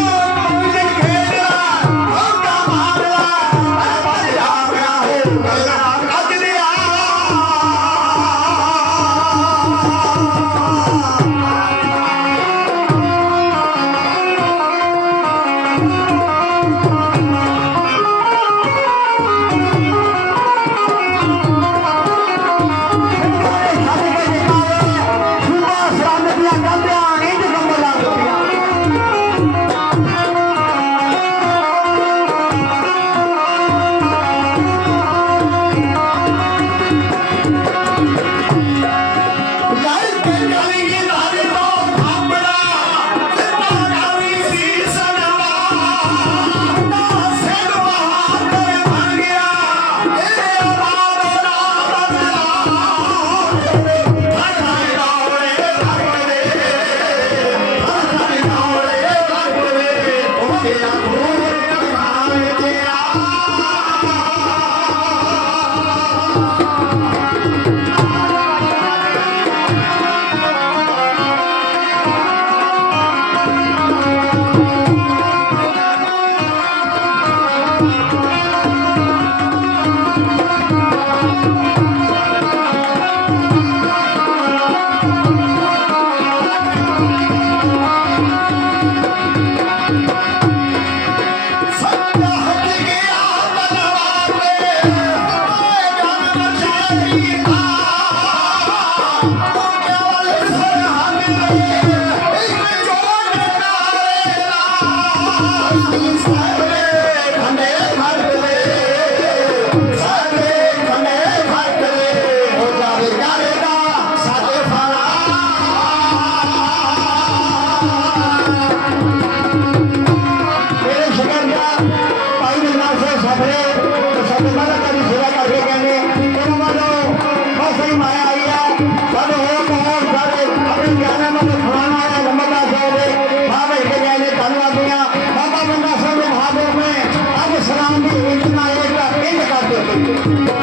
Yeah. Happy Thank you.